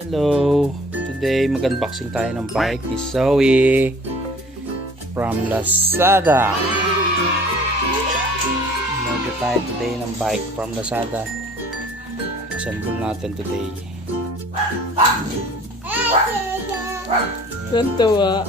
Hello! Today mag-unboxing tayo ng bike ni Zoe from Lazada. Mag-order tayo today ng bike from Lazada. Assemble natin today. Tuntua.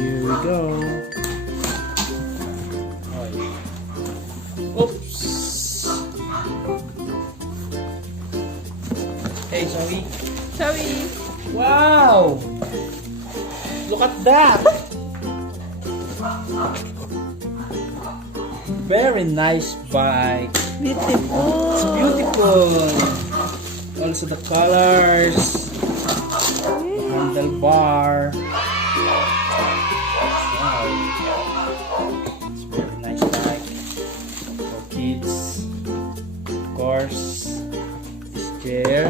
Here we go. Oops. Hey Zoe. Zoe. Wow! Look at that! Very nice bike. Beautiful. It's beautiful. Also the colors. Handlebar. Wow. It's very nice bike for kids. Of course, this chair.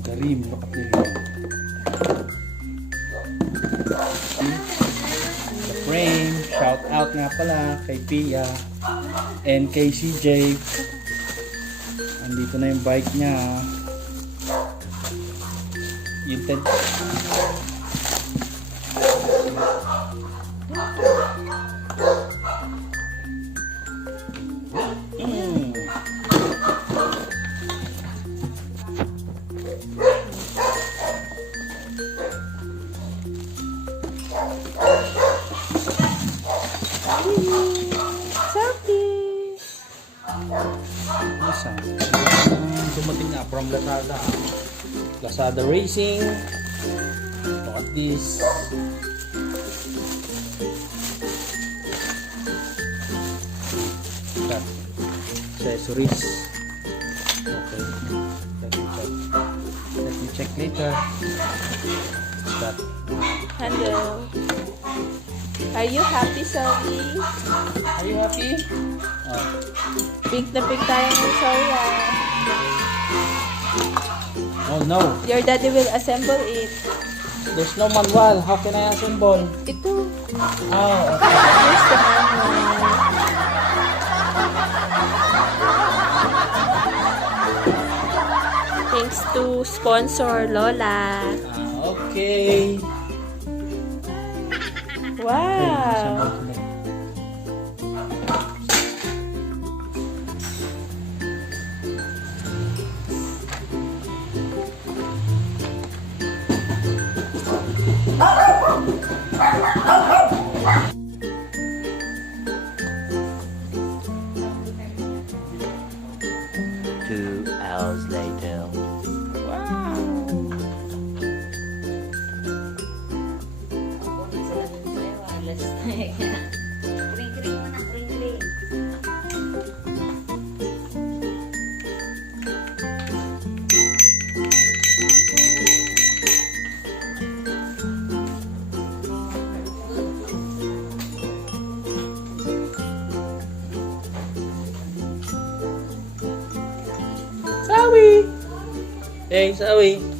The rim, look at the rim. The frame, shout out nga pala kay Pia and kay CJ. Andito na yung bike niya. Yung dumating na from Lazada. Lazada Racing. Look at this. That accessories. Okay. Let me check later. That. Hello. Are you happy, Zoe? Are you happy? Pink na pink tayo ng Zoe. Oh no. Your daddy will assemble it. There's no manual. How can I assemble? Ito. Oh, okay. Here's the manual. Thanks to sponsor Lola. Okay. Wow. Two hours later. Wow. Wireless. Hey, Sawi.